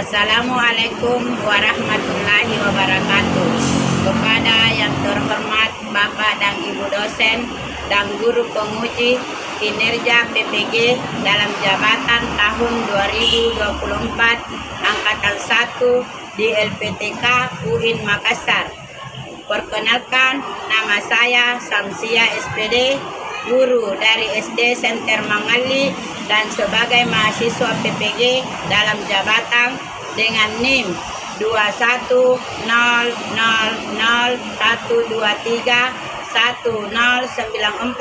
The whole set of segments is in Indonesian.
Assalamualaikum warahmatullahi wabarakatuh. Kepada yang terhormat Bapak dan Ibu dosen dan guru penguji kinerja PPG dalam jabatan tahun 2024 angkatan 1 di LPTK UIN Makassar. Perkenalkan, nama saya Samsia SPD, guru dari SD Senter Mangali dan sebagai mahasiswa PPG dalam jabatan dengan NIM 2100001231094.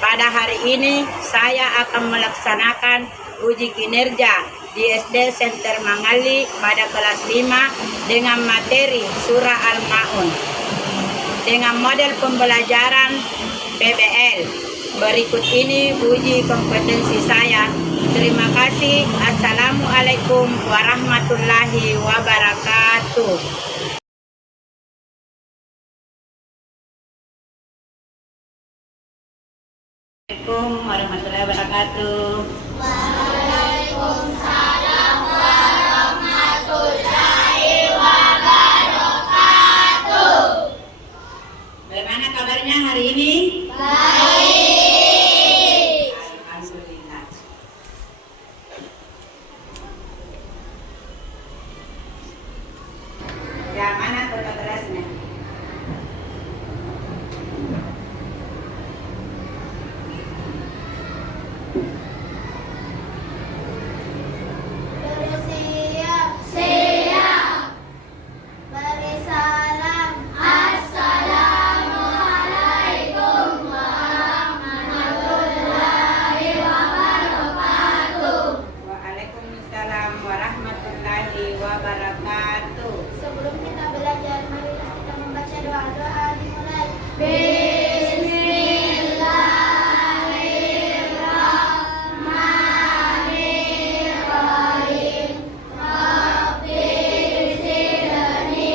Pada hari ini saya akan melaksanakan uji kinerja di SD Senter Mangali pada kelas 5 dengan materi Surah Al-Ma'un dengan model pembelajaran PBL. Berikut ini uji kompetensi saya. Terima kasih. Assalamualaikum warahmatullahi wabarakatuh. Assalamualaikum warahmatullahi wabarakatuh. Waalaikumsalam warahmatullahi wabarakatuh. Bagaimana kabarnya hari ini? Baik. Alhamdulillah. Ya, mana foto kelasnya? Bersiap. Siap. Beri salam. Assalamualaikum warahmatullahi wabarakatuh. Waalaikumsalam warahmatullahi wabarakatuh. Sebelum kita belajar, marilah kita membaca doa-doa dimulai. Bismillahirrahmanirrahim. Rabbi zidni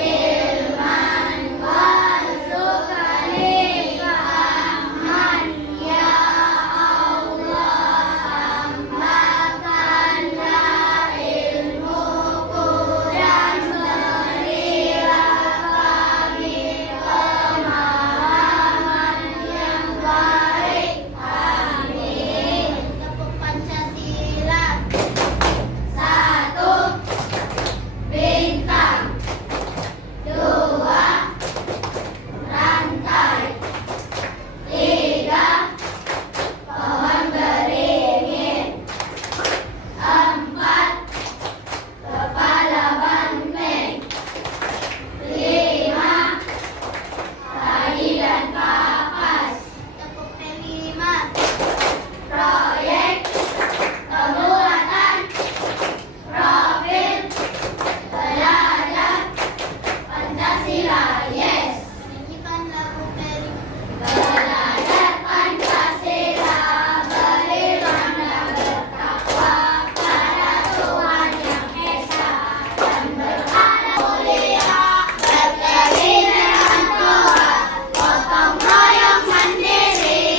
ilman warzuqni fahman. Ya Allah, tambahkanlah ilmuku dan berilah kami pemahaman yang baik. Amin. Tepuk Pancasila. 1. Bintang. 2. Rantai. 3. Pohon beringin. 4. Kepala banteng. 5. Bayi dan kapas. Tepuk kelima. Proyek pembuatan profil pelajar Pancasila. Yes. Nyanyikan lagu Peri. Belajar Pancasila, beriman dan bertakwa pada Tuhan Yang Esa dan berharap mulia, berkeinginan kuat, gotong royong mandiri,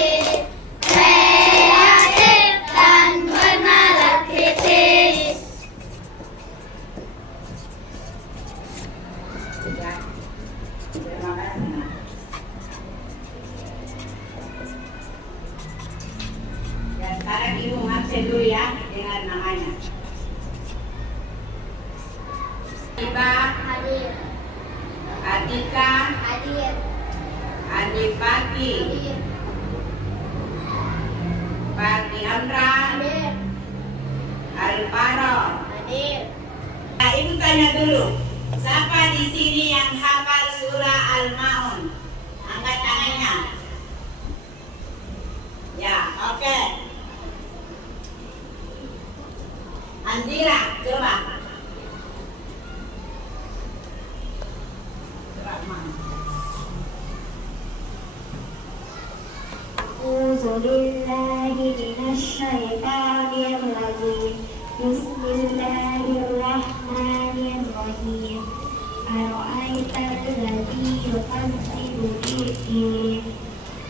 kreatif dan bernalar kritis. Ya. Terima kasih. Ya, sekarang ibu absen dulu ya dengan namanya. Iba, Hadir. Atika, Hadir. Adipati, Hadir. Pati Amra, Hadir. Alparo. Hadir. Nah, ibu tanya dulu, siapa di sini yang hafal surah Al-Ma'un? Angkat tangannya. Ya, oke. Andira, coba. Coba, Mam. أعوذ بالله من الشيطان الرجيم بسم الله الرحمن الرحيم أرأيت الذي يكذب بالدين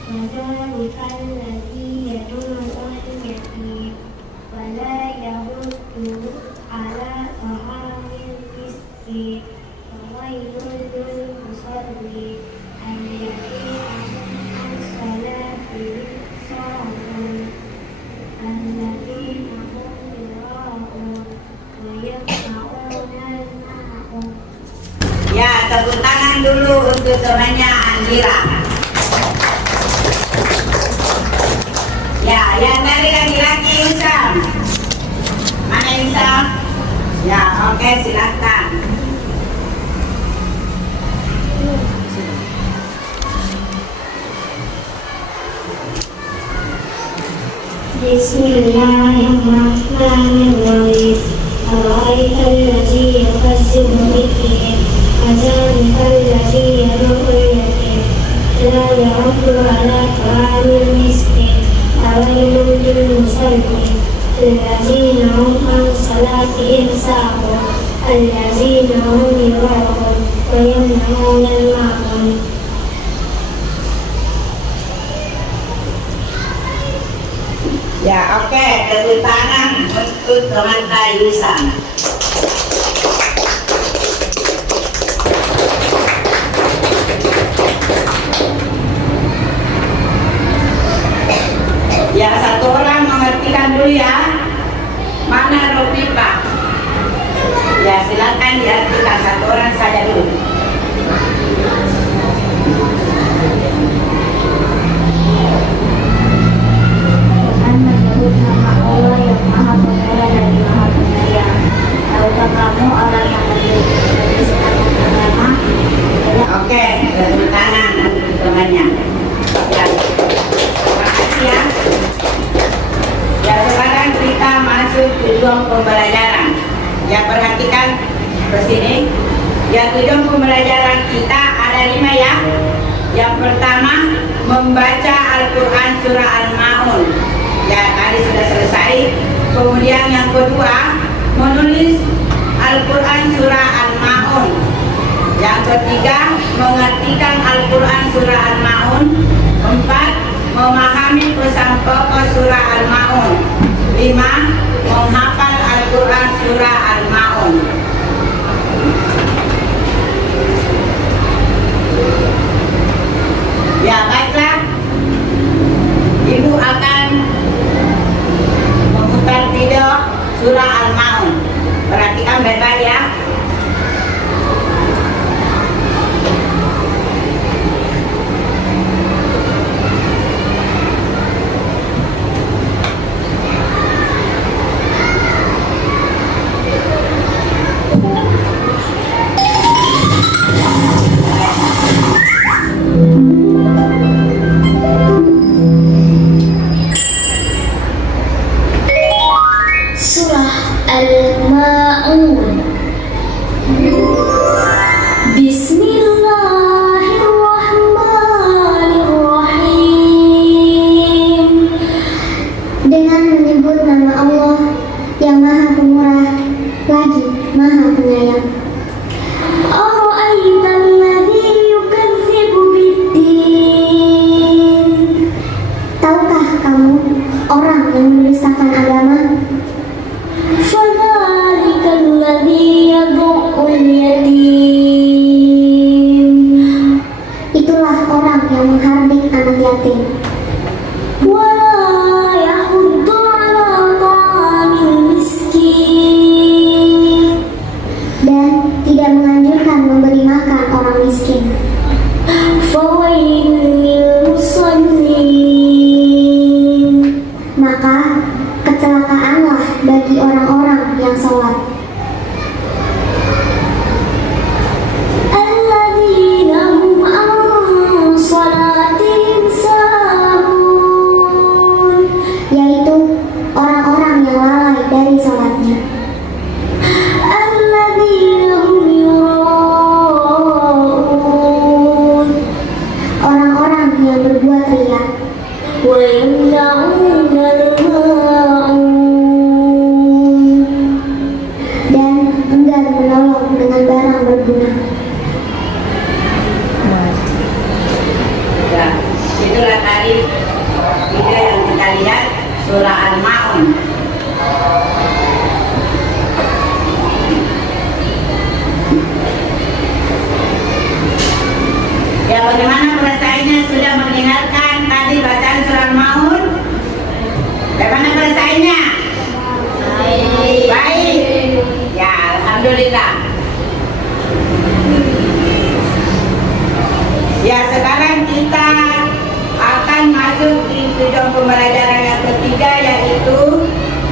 وذلك الذي يدعو اليتيم ولا يحض على طعام temannya Andira. Ya, yang dari laki-laki Usam. Mana Usam? Ya, oke, silakan. Bismillahirrahmanirrahim. Ara'aita allazi yukazzibu bid-din, fadhalika allazi yad'ul yatim, la yahuddu 'ala ta'amil miskin, fawailun lil-musallin, allazina hum 'an salatihim sahun, allazina hum yura'un wa yamna'una al-ma'un. Ya, oke, tepuk tangan untuk teman Tayusan. Ya, satu orang mengertikan dulu ya. Mana Ropipa? Ya, silakan diartikan satu orang saja dulu. Menyebut nama Allah yang Maha Pengasih dan Maha Penyayang. Tahukah kamu orang yang lebih senang pertama? Oke, tepuk tangan untuk temannya. Ya, terima kasih ya. Ya, sekarang kita masuk tujuan pembelajaran. Ya, perhatikan ke sini. Ya, tujuan pembelajaran kita ada 5 ya. Yang pertama, membaca Al-Quran Surah Al-Ma'un. Ya, tadi sudah selesai. Kemudian yang kedua, menulis Al-Quran Surah Al-Ma'un. Yang ketiga, mengartikan Al-Quran Surah Al-Ma'un. 4, memahami pesan pokok Surah Al-Ma'un. 5, menghafal Al-Quran Surah Al-Ma'un. Ya, baiklah. Ibu akan memutar video Surah Al-Ma'un. Perhatikan baik-baik ya. Surah Al-Ma'un.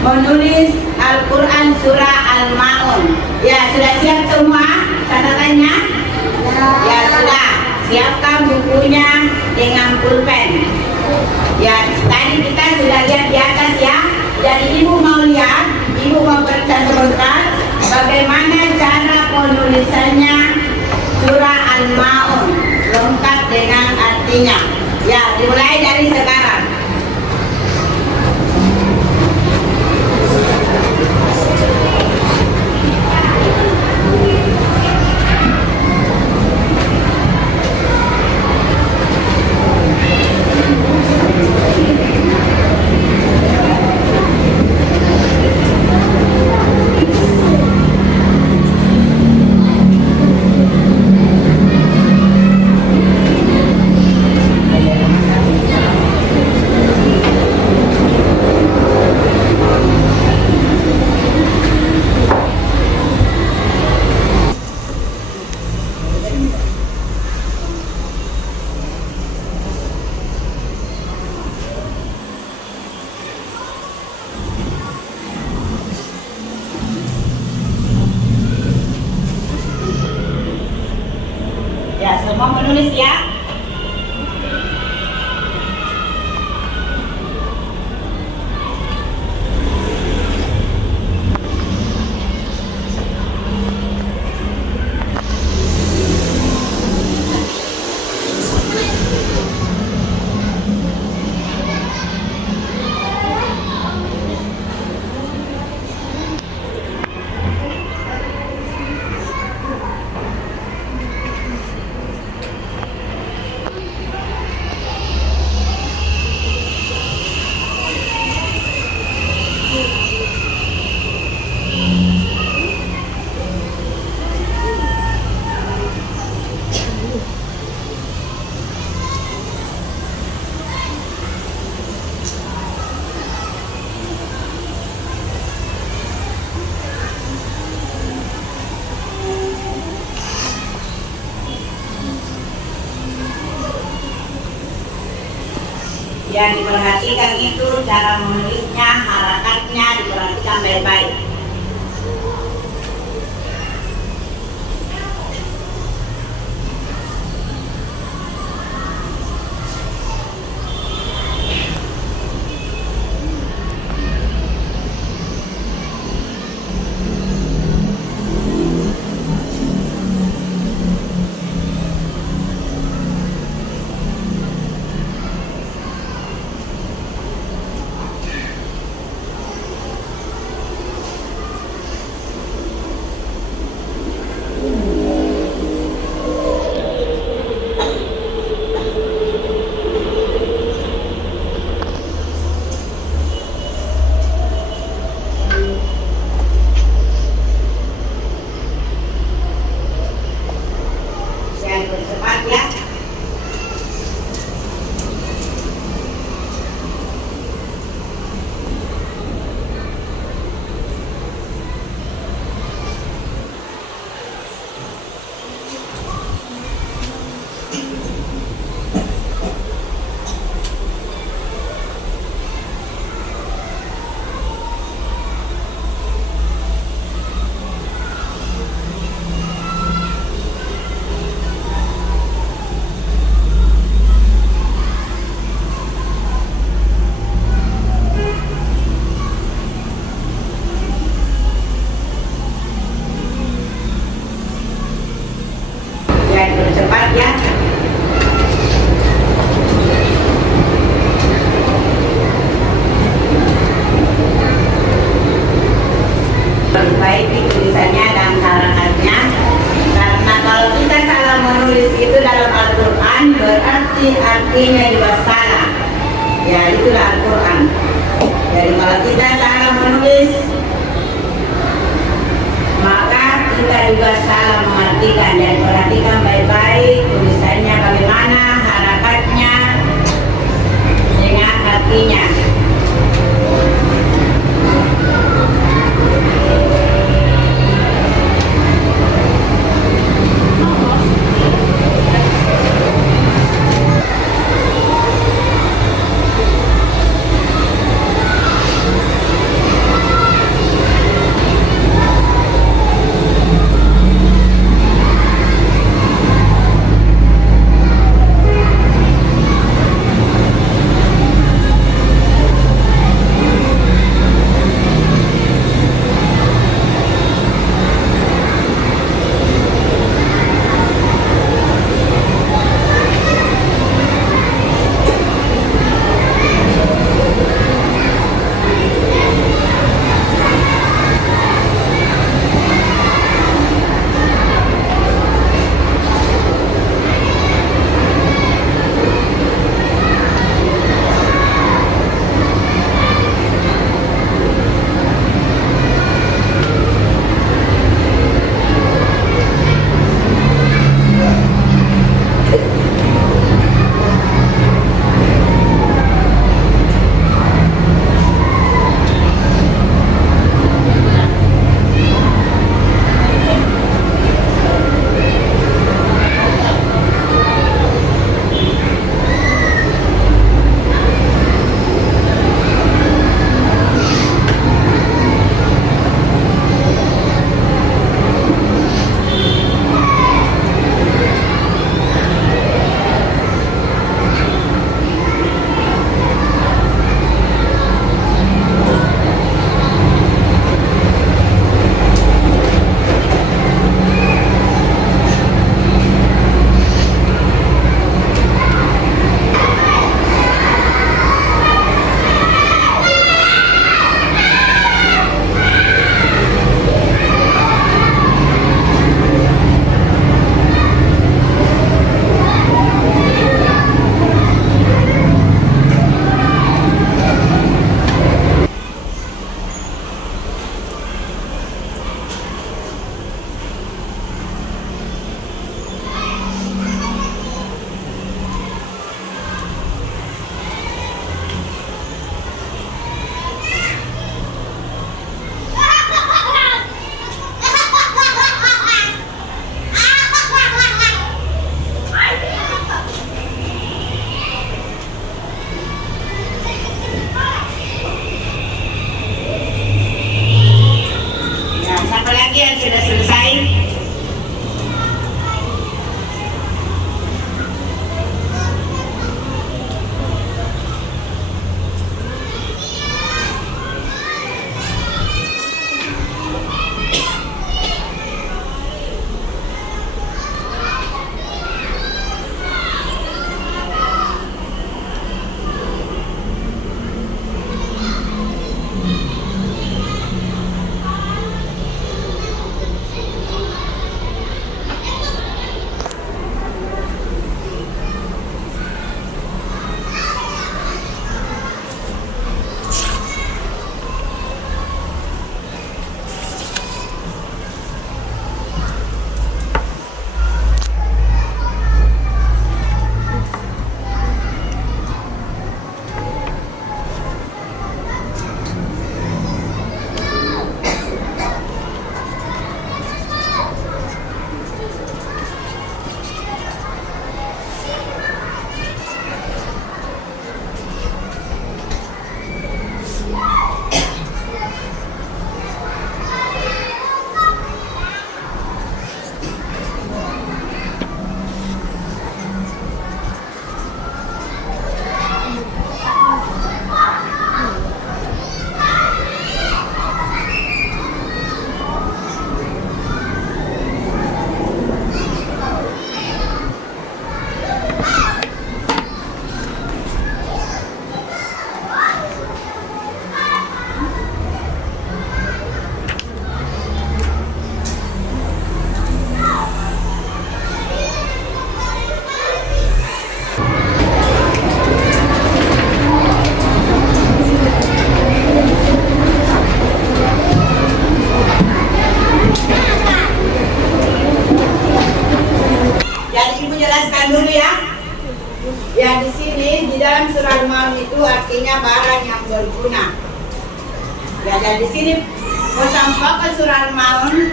menulis Al-Quran surah Al-Ma'un. Ya, sudah siap semua catatannya? Ya, sudah. Siapkan bukunya dengan pulpen. Ya, tadi kita sudah lihat di atas ya. Jadi ibu mau lihat, ibu mau baca sebentar bagaimana cara penulisannya surah Al-Ma'un lengkap dengan artinya. Ya, dimulai dari sekarang. Ya, semua menulis ya. Yang diperhatikan itu cara menulisnya, harakatnya diperhatikan baik-baik. Cepat ya. Cepat ya. Perbaiki tulisannya dan harakatnya, karena kalau kita salah menulis itu dalam Al-Quran berarti artinya juga salah. Ya, itulah Al-Quran. Jadi kalau kita salah menulis, maka kita juga salah mengartikan. Dan perhatikan baik-baik tulisannya bagaimana, harakatnya dengan artinya. hanya barang yang berguna. Ya, dan di sini pesan pokok surah Al-Maun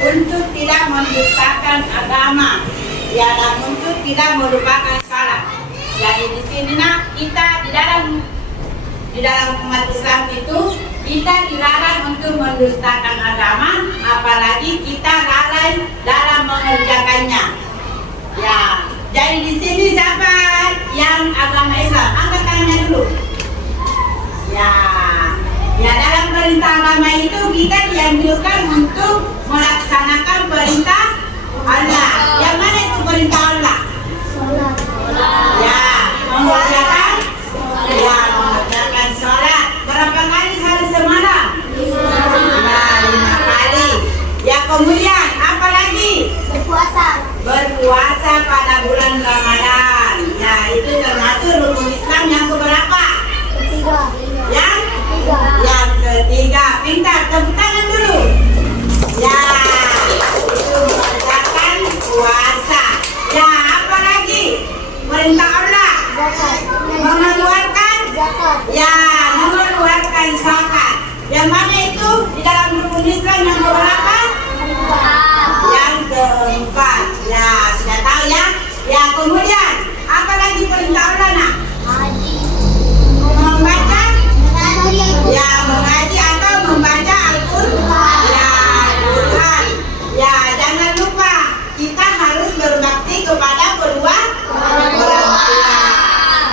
untuk tidak mendustakan agama, ya, dan untuk tidak melupakan salat. Jadi di sini kita di dalam umat Islam itu kita dilarang untuk mendustakan agama, apalagi kita lalai dalam mengerjakannya. Ya, jadi di sini siapa yang agama Islam? Angkat tangannya dulu. Ya, dalam perintah agama itu kita dianjurkan untuk melaksanakan perintah Allah. Yang mana itu perintah Allah? Ya, mengerjakan. Ya, mengerjakan sholat. Berapa kali sehari semalam? 5 kali. Ya, kemudian apa lagi? Berpuasa pada bulan Ramadan. Ya, itu termasuk rukun Islam yang keberapa? Yang ketiga. Pintar, tepuk tangan dulu. Ya, itu mengerjakan puasa. Ya, apa lagi? Perintah Allah. Mengeluarkan. Ya, mengeluarkan zakat. Yang mana itu di dalam rukun Islam yang keberapa? Yang keempat. Ya, sudah tahu ya. Ya, kemudian apa lagi perintah Allah nak? Membaca. Ya, mengaji atau membaca Al-Quran. Ya, Al-Quran. Ya, jangan lupa kita harus berbakti kepada kedua orang tua.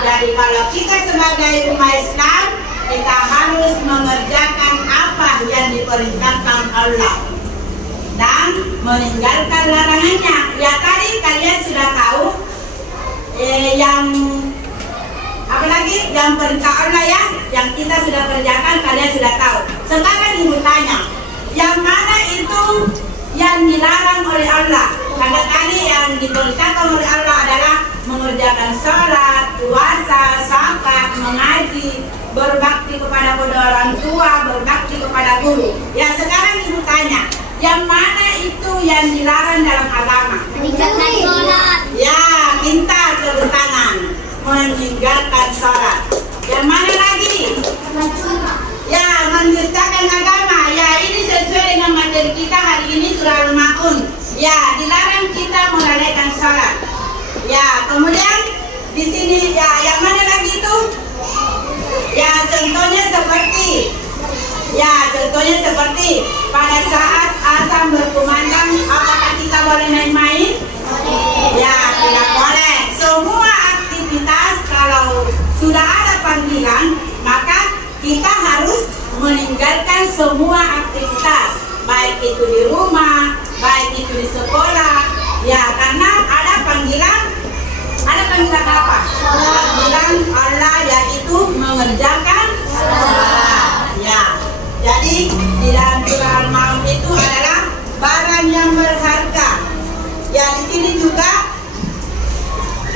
Jadi kalau kita sebagai umat Islam, kita harus mengerjakan apa yang diperintahkan Allah dan meninggalkan larangannya. Ya, tadi kalian sudah tahu yang apa lagi? Yang perintah Allah ya, yang kita sudah kerjakan kalian sudah tahu. Sekarang ibu tanya, yang mana itu yang dilarang oleh Allah? Karena tadi yang diperintahkan oleh Allah adalah mengerjakan sholat, puasa, zakat, mengaji, berbakti kepada kedua orang tua, berbakti kepada guru. Ya, sekarang ibu tanya, yang mana itu yang dilarang dalam agama? Meninggalkan sholat. Ya, pintar, tepuk tangan. Meninggalkan sholat. Yang mana lagi? Ya, mendustakan agama. Ya, ini sesuai dengan materi kita hari ini surah Al-Maun. Ya, dilarang kita melalaikan sholat. Ya, kemudian di sini ya, yang mana lagi itu? Ya, contohnya seperti pada saat azan berkumandang, apakah kita boleh main-main? Ya, tidak boleh. Semua aktivitas kalau sudah ada panggilan, maka kita harus meninggalkan semua aktivitas, baik itu di rumah, baik itu di sekolah. Ya, karena ada panggilan apa? Panggilan Allah, yaitu mengerjakan sholat. Ya, jadi di dalam surah Al-Maun itu adalah barang yang berharga. Ya, di sini juga,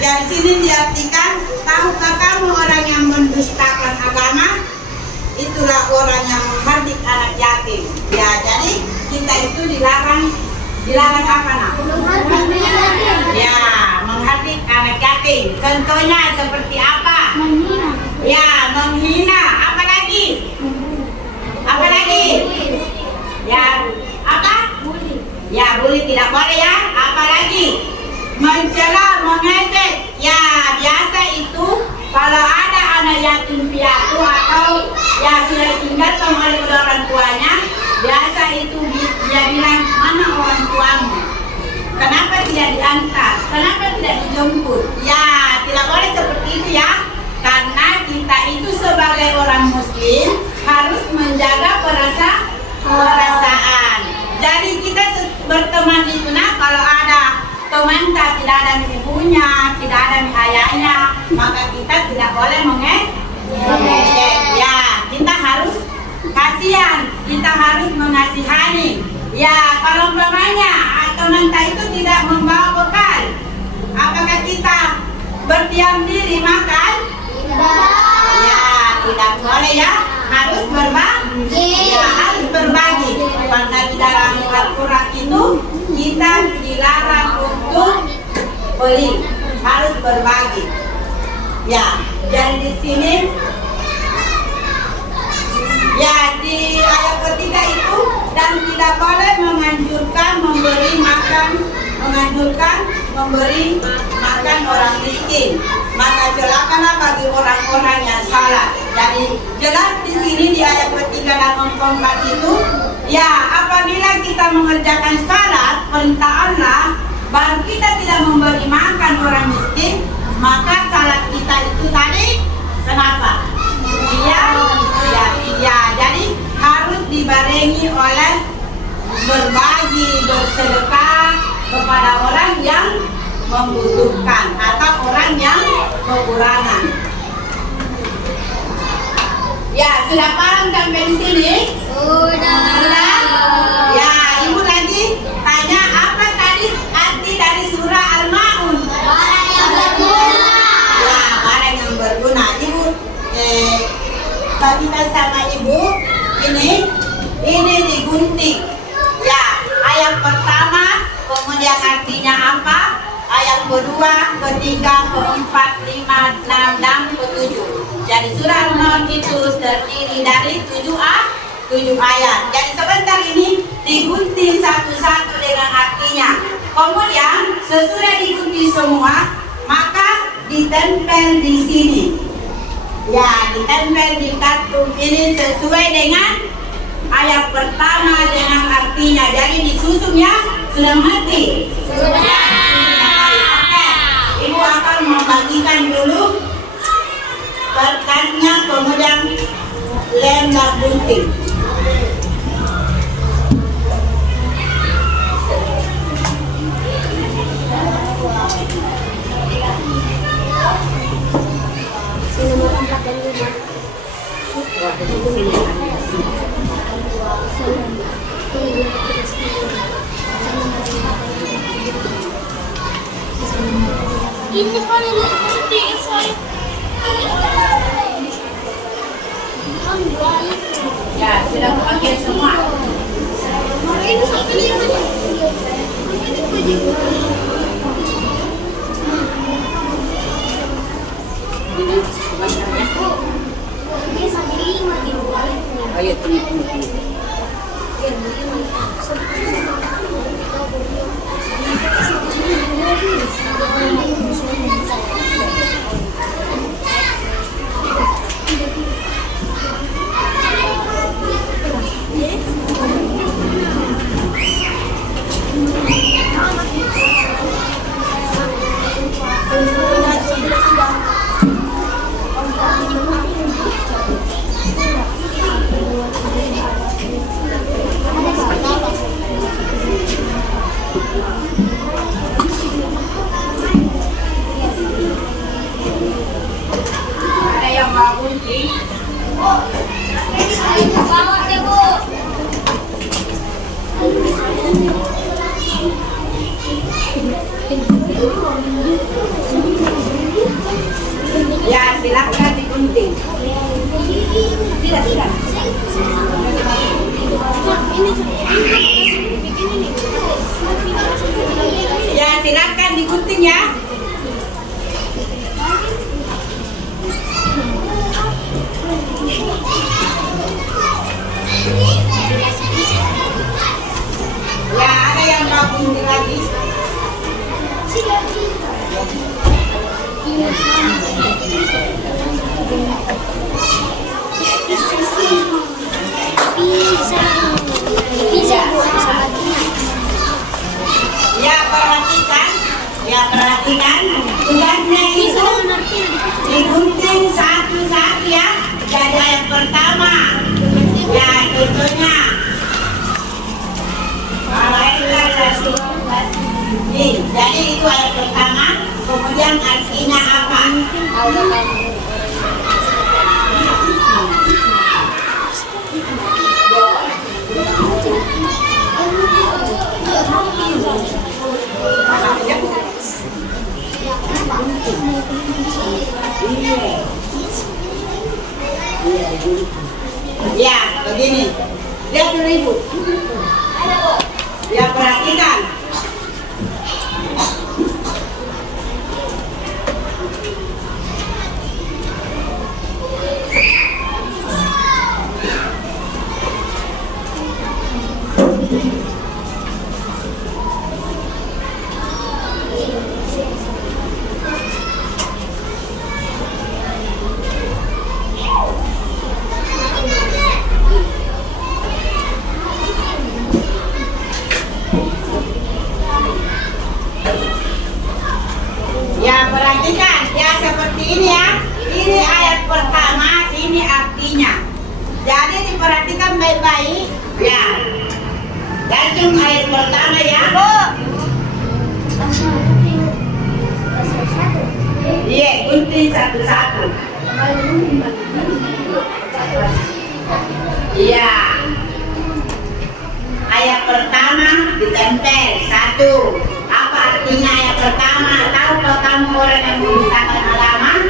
ya di sini diartikan, tahukah kamu orang yang mendustakan agama? Itulah orang yang menghardik anak yatim. Ya, jadi kita itu dilarang apa nak? Ya, menghardik anak yatim. Contohnya seperti apa? Menghina. Ya, menghina. Apa lagi? Ya, apa? Ya, bully tidak boleh ya. Apa lagi? Mencela, mengejek. Ya, biasa itu kalau ada anak yatim piatu atau ya sudah ditinggalkan oleh kedua orang tuanya, biasa itu dia bilang, mana orang tuamu? Kenapa tidak diantar? Kenapa tidak dijemput? Ya, tidak boleh seperti itu ya. Karena kita itu sebagai orang muslim harus menjaga perasaan. Jadi kita berteman itu kalau ada teman tidak ada ibunya, tidak ada ayahnya, maka kita tidak boleh mengejek. Ya, kita harus kasihan, kita harus mengasihani. Ya, kalau umpamanya teman itu tidak membawa bekal, apakah kita berdiam diri makan? Ya, tidak boleh ya, harus berbagi. Ya, harus berbagi. Karena di dalam Al-Quran itu kita dilarang untuk beli, harus berbagi. Ya, dan di sini Ya, di ayat ketiga itu, dan tidak boleh menganjurkan memberi makan orang miskin. Maka celakalah bagi orang-orang yang salah. Jadi jelas di sini di ayat ketiga dan keempat itu, ya apabila kita mengerjakan salat perintah Allah, baru kita tidak memberi makan orang miskin, maka salat kita itu tadi kenapa? Ya, jadi harus dibarengi oleh berbagi, bersedekah kepada orang yang membutuhkan atau orang yang kekurangan. Ya, sudah paham sampai di sini? Sudah. Ya, ibu lagi tanya apa tadi arti dari surah Al-Maun? Barang yang berguna. Ya, barang yang berguna. Ibu, kita sama ibu ini digunting. Ya, ayat pertama, kemudian artinya apa? Ayat kedua, ketiga, keempat, lima, enam, ketujuh. Jadi surah Al-Maun itu terdiri dari 7 ayat. Jadi sebentar ini digunting satu-satu dengan artinya. Kemudian sesudah digunting semua, maka ditempel di sini. Ya, ditempel di kartu ini sesuai dengan ayat pertama dengan artinya. Jadi disusun ya, sudah mati. Sudah. Ibu akan membagikan dulu kertasnya, kemudian lem dan gunting. Ini kan sedikit saya. Ya, sudah pakai semua. Ini satu lima. Ini satu lima dibuat. Ayo tunggu. Ada yang mau gunting? Bawa deh, Bu. Ya, silakan digunting. Tidak. Ya, silakan digunting ya. Ya, ada yang mau gunting lagi? Bisa. Ya, perhatikan. Tugasnya itu digunting satu-satu ya. Jadi ayat pertama. Ya, contohnya. Jadi itu ayat pertama. Kemudian artinya apa? Ya, begini. Lihat dulu ibu. Ya, perhatikan. baik. Ya. Langsung ayat pertama ya. Iya, gunting satu-satu. Iya. Ayat pertama ditempel satu. Apa artinya ayat pertama? Tahukah kamu orang yang menggunakan halaman?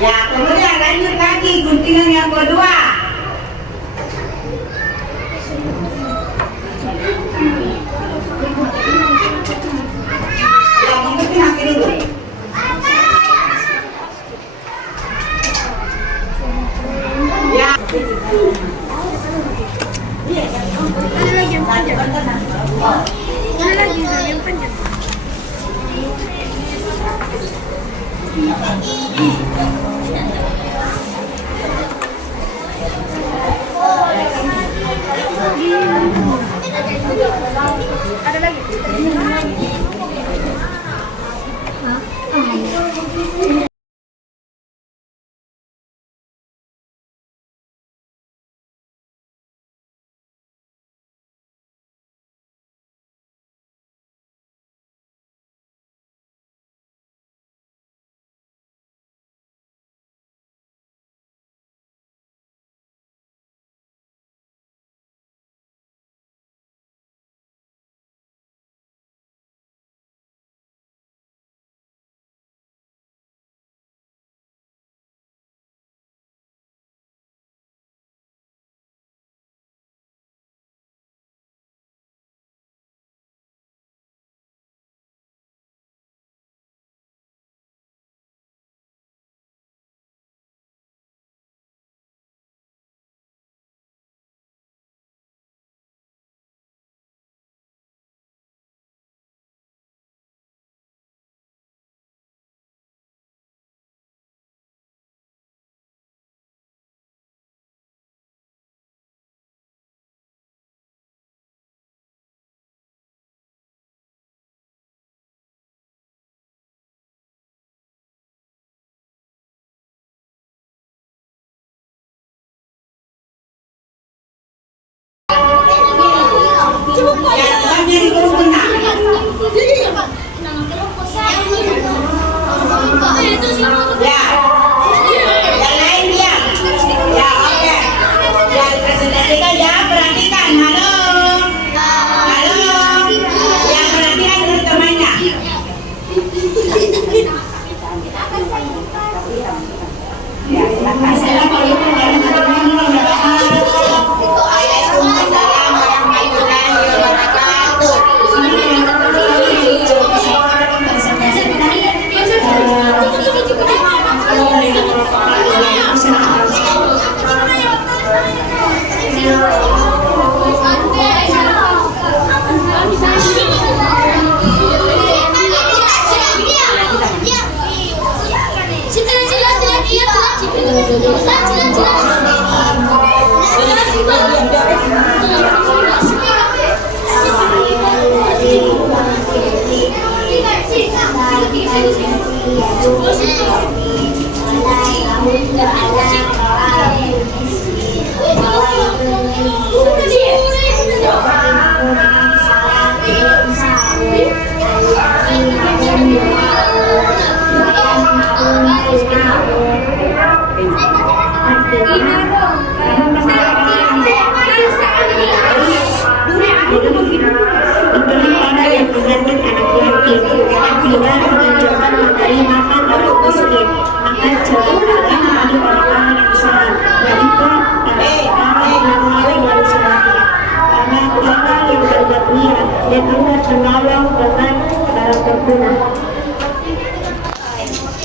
Ya, kemudian lanjut lagi guntingan yang kedua. Yang mengikuti hati dulu. Ya. Ada lagi yang panjang. Ada lagi yang panjang. Ada lagi.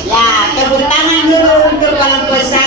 Ya, tepuk tangan dulu untuk kelompok 1.